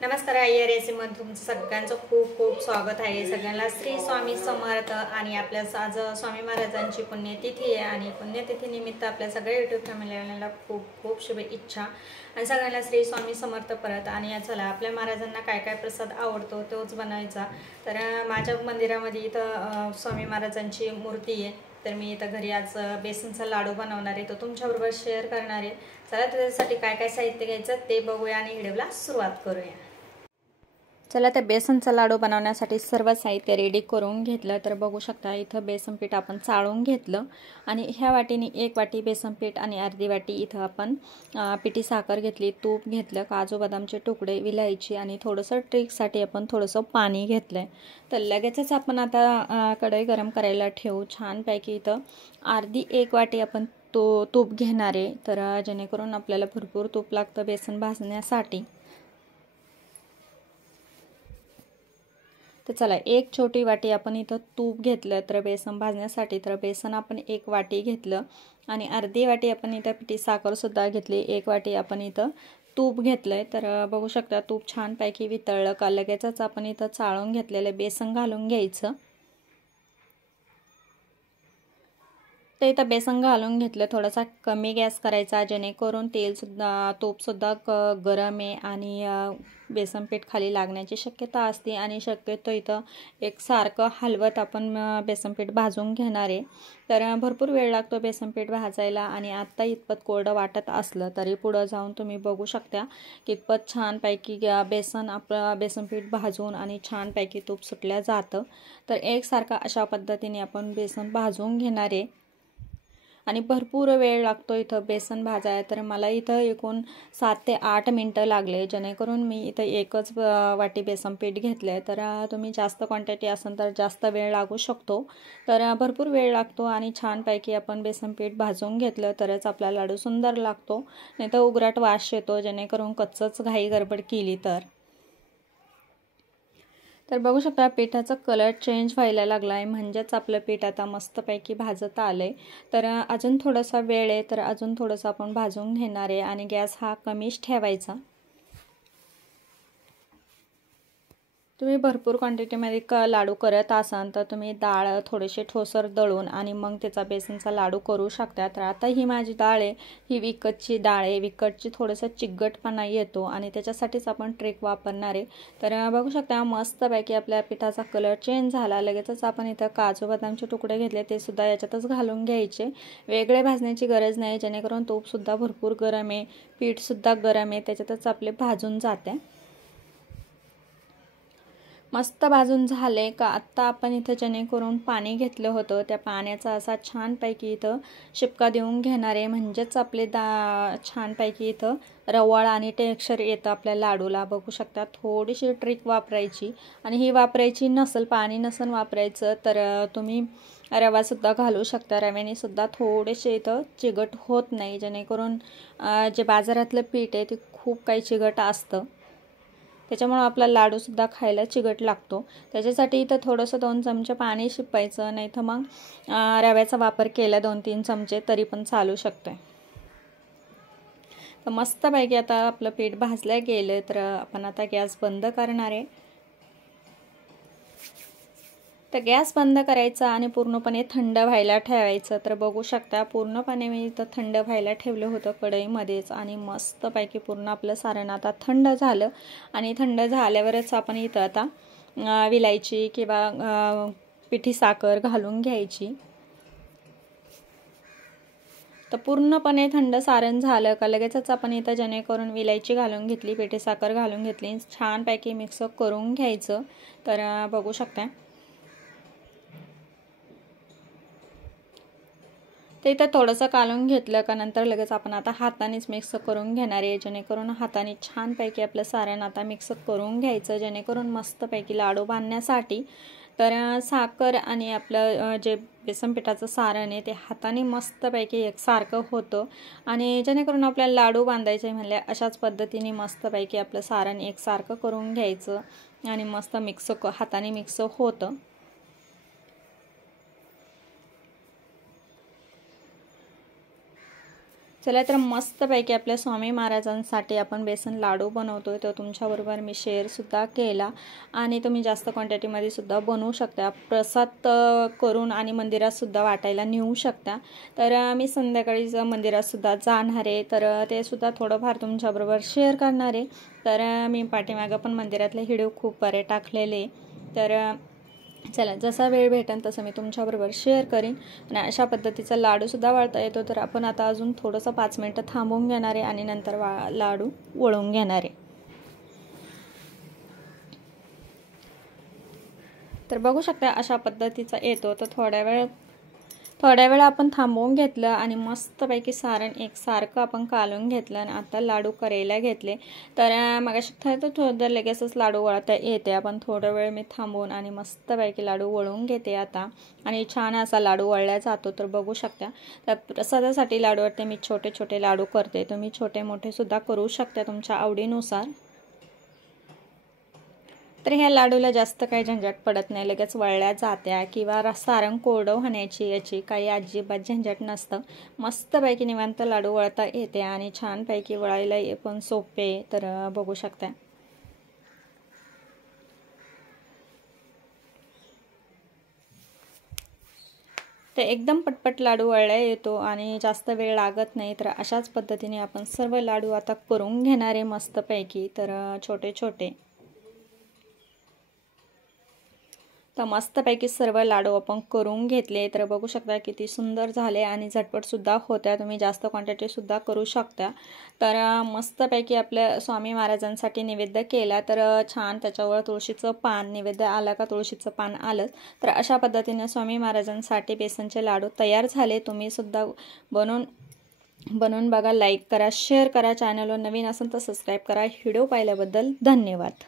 नमस्कार आई या रेसिपीमध्ये तुमचं सगळ्यांचं खूप खूप स्वागत आहे। सगळ्यांना श्री स्वामी समर्थ। आणि आपल्या आज स्वामी महाराजांची पुण्यतिथी आहे आणि पुण्यतिथी निमित्त आपल्या सगळ्या यूट्यूब फॅमिलीला खूप खूप शुभेच्छा आणि सगळ्यांना श्री स्वामी समर्थ परत। आणि चला आपल्या महाराजांना काय काय प्रसाद आवडतो तोच बनवायचा। तर माझ्या मंदिरामध्ये इथं स्वामी महाराजांची मूर्ती आहे, तर मी इथं घरी आज बेसनचा लाडू बनवणार आहे, तो तुमच्याबरोबर शेअर करणार आहे। चला त्याच्यासाठी काय काय साहित्य घ्यायचं ते बघूया आणि व्हिडिओला सुरुवात करूया। चला त्या बेसनचा लाडू बनवण्यासाठी सर्व साहित्य रेडी करून घेतलं। तर बघू शकता इथं बेसन पीठ आपण चाळून घेतलं आणि ह्या वाटीने 1 वाटी बेसन पीठ आणि अर्धी वाटी इथं आपण पिठी साखर घेतली, तूप घेतलं, काजू बदामचे तुकडे, विलायची आणि थोडंसं ट्रिकसाठी आपण थोडंसं पाणी घेतलंय। तर लगेचच आपण आता कढई गरम करायला ठेवू। छानपैकी इथं अर्धी 1 वाटी आपण तूप घेणार आहे, तर जेणेकरून आपल्याला भरपूर तूप लागतं बेसन भाजण्यासाठी। तर चला 1 छोटी वाटी आपण इथं तूप घेतलं तर बेसन भाजण्यासाठी। तर बेसन आपण 1 वाटी घेतलं आणि अर्धी वाटी आपण इथं पिठी साखर सुद्धा घेतली, 1 वाटी आपण इथं तूप घेतलंय। तर बघू शकता तूप छानपैकी वितळलं का लगेचच आपण इथं चाळून घेतलेलं बेसन घालून घ्यायचं। ते इथं बेसन घालून घेतलं, थोडासा कमी गॅस करायचा जेणेकरून तूप सुद्धा गरम आहे आणि बेसन पीठ खाली लागण्याची शक्यता असते आणि शक्यतो इथं एकसारखं हलवत आपण बेसन पीठ भाजून घेणार आहे। तर भरपूर वेळ लागतो बेसन पीठ भाजायला आणि आत्ता इतपत कोरडं वाटत असलं तरी पुढं जाऊन तुम्ही बघू शकता कितपत छानपैकी बेसन पीठ भाजून आणि छानपैकी तूप सुटल्या जातं। तर एकसारखं अशा पद्धतीने आपण बेसन भाजून घेणार आहे आणि भरपूर वेळ लागतो इथं बेसन भाजायला। तर मला इथं एकूण 7 ते 8 मिनिटं लागले, जेणेकरून मी इथं 1च वाटी बेसन पीठ घेतले। तर तुम्ही जास्त क्वांटिटी असेल तर जास्त वेळ लागू शकतो। तर भरपूर वेळ लागतो आणि छानपैकी आपण बेसन पीठ भाजून घेतलं तरच आपला लाडू सुंदर लागतो, नाही तर उग्रट वास येतो जेणेकरून कच्चच घाई गडबड केली तर। तर बघू शकता पिठाचा कलर चेंज व्हायला लागला आहे, म्हणजेच आपलं पीठ आता मस्तपैकी भाजत आलंय। तर अजून थोडासा वेळ आहे, तर अजून थोडंसं आपण भाजून घेणार आहे आणि गॅस हा कमीच ठेवायचा। तुम्ही भरपूर क्वांटिटीमध्ये लाडू करत असाल तर तुम्ही डाळ थोडेसे ठोसर दळून आणि मग त्याचा बेसनचा लाडू करू शकता। तर आता ही माझी डाळ आहे, ही विकतची डाळ आहे, विकतची थोडंसं चिकटपणा येतो आणि त्याच्यासाठीच आपण ट्रिक वापरणार आहे। तर बघू शकता मस्तपैकी आपल्या पिठाचा कलर चेंज झाला। लगेचच आपण इथं काजू बदामचे तुकडे घेतले, ते सुद्धा याच्यातच घालून घ्यायचे, वेगळे भाजण्याची गरज नाही, जेणेकरून तूपसुद्धा भरपूर गरम आहे, पीठसुद्धा गरम आहे, त्याच्यातच आपले भाजून जाते। मस्त भाजून झाले का आत्ता आपण इथं जेणेकरून पाणी घेतलं होतं त्या पाण्याचा असा छानपैकी इथं शिपका देऊन घेणार आहे, म्हणजेच आपले छानपैकी इथं रवाळ आणि टेक्स्चर येतं आपल्या लाडूला। बघू शकता थोडीशी ट्रिक वापरायची आणि ही वापरायची नसेल, पाणी नसेल वापरायचं तर तुम्ही रवासुद्धा घालू शकता। रव्याने सुद्धा थोडेसे इथं चिकट होत नाही, जेणेकरून जे बाजारातलं पीठ आहे ते खूप काही चिकट असतं, त्याच्यामुळे आपला लाडूसुद्धा खायला चिकट लागतो। त्याच्यासाठी इथं थोडंसं 2 चमचे पाणी शिपायचं, नाही तर मग रव्याचा वापर केला 2-3 चमचे तरी पण चालू शकतोय। तर मस्तपैकी आता आपलं पीठ भाजलं गेलं, तर आपण आता गॅस बंद करणार आहे। तर गॅस बंद करायचा आणि पूर्णपणे थंड व्हायला ठेवायचं। तर बघू शकता पूर्णपणे मी इथं थंड व्हायला ठेवलं होतं कढईमध्येच आणि मस्तपैकी पूर्ण आपलं सारण आता थंड झालं आणि थंड झाल्यावरच आपण इथं आता विलायची किंवा पिठी साखर घालून घ्यायची। तर पूर्णपणे थंड सारण झालं का लगेचच आपण इथं जेणेकरून विलायची घालून घेतली, पिठी साखर घालून घेतली, छानपैकी मिक्स करून घ्यायचं। तर बघू शकता ते इथं थोडंसं कालून घेतलं का नंतर लगेच आपण आता हातानेच मिक्स करून घेणार आहे, जेणेकरून हाताने छानपैकी आपलं सारण आता मिक्स करून घ्यायचं, जेणेकरून मस्तपैकी लाडू बांधण्यासाठी। तर साखर आणि आपलं जे बेसन पिठाचं सारण आहे ते हाताने मस्तपैकी एकसारखं होतं आणि जेणेकरून आपल्याला लाडू बांधायचे म्हणले अशाच पद्धतीने मस्तपैकी आपलं सारण एकसारखं करून घ्यायचं आणि मस्त हाताने मिक्स होतं। चला तर मस्तपैकी आपल्या स्वामी महाराजांसाठी आपण बेसन लाडू बनवतोय. तो तुमच्याबरोबर मी शेअरसुद्धा केला आणि तुम्ही जास्त क्वांटिटीमध्ये सुद्धा बनवू शकता. प्रसाद करून आणि मंदिरातसुद्धा वाटायला नेऊ शकता. तर मी संध्याकाळीच मंदिरातसुद्धा जाणार आहे, तर ते सुद्धा थोडंफार तुमच्याबरोबर शेअर करणार आहे. तर मी पाठीमागं पण मंदिरातले व्हिडिओ खूप बरे टाकलेले. तर चला जसा वेळ भेटेल तसं मी तुमच्याबरोबर शेअर करीन. आणि अशा पद्धतीचा लाडूसुद्धा वाळता येतो. तर आपण आता अजून थोडंसं 5 मिनटं थांबवून घेणार आहे आणि नंतर लाडू वळून घेणार आहे. तर बघू शकता अशा पद्धतीचा येतो. तर थोड्या वेळ आपण थांबवून घेतलं आणि मस्तपैकी सारण एकसारखं आपण कालून घेतलं आणि आता लाडू करायला घेतले. तर मगाशी तर थोडं लगेचच लाडू वळता येते. आपण थोडा वेळ मी थांबवून आणि मस्तपैकी लाडू वळून घेते आता आणि छान असा लाडू वळला जातो. तर बघू शकता. तर प्रसादासाठी लाडू वाटते मी छोटे छोटे लाडू करते. तुम्ही छोटे मोठे सुद्धा करू शकता तुमच्या आवडीनुसार. तर ह्या लाडूला जास्त काही झंझट पडत नाही, लगेच वळल्या जात्या किंवा सारंग कोरडं होण्याची याची काही अजिबात झंझट नसतं. मस्तपैकी निवांत लाडू वळता येते आणि छानपैकी वळायला पण सोपे. तर बघू शकता. तर एकदम पटपट लाडू वळल्या येतो आणि जास्त वेळ लागत नाही. तर अशाच पद्धतीने आपण सर्व लाडू आता करून घेणार आहे मस्तपैकी. तर छोटे छोटे तर मस्तपैकी सर्व लाडू आपण करून घेतले. तर बघू शकता किती सुंदर झाले आणि झटपटसुद्धा होत्या. तुम्ही जास्त क्वांटिटीसुद्धा करू शकता. तर मस्तपैकी आपल्या स्वामी महाराजांसाठी नैवेद्य केला. तर छान त्याच्यावर तुळशीचं पान नैवेद्य आला का तुळशीचं पान आलं. तर अशा पद्धतीने स्वामी महाराजांसाठी बेसनचे लाडू तयार झाले. तुम्हीसुद्धा बनवून बघा. लाईक करा, शेअर करा. चॅनलवर नवीन असेल तर सबस्क्राईब करा. व्हिडिओ पाहिल्याबद्दल धन्यवाद.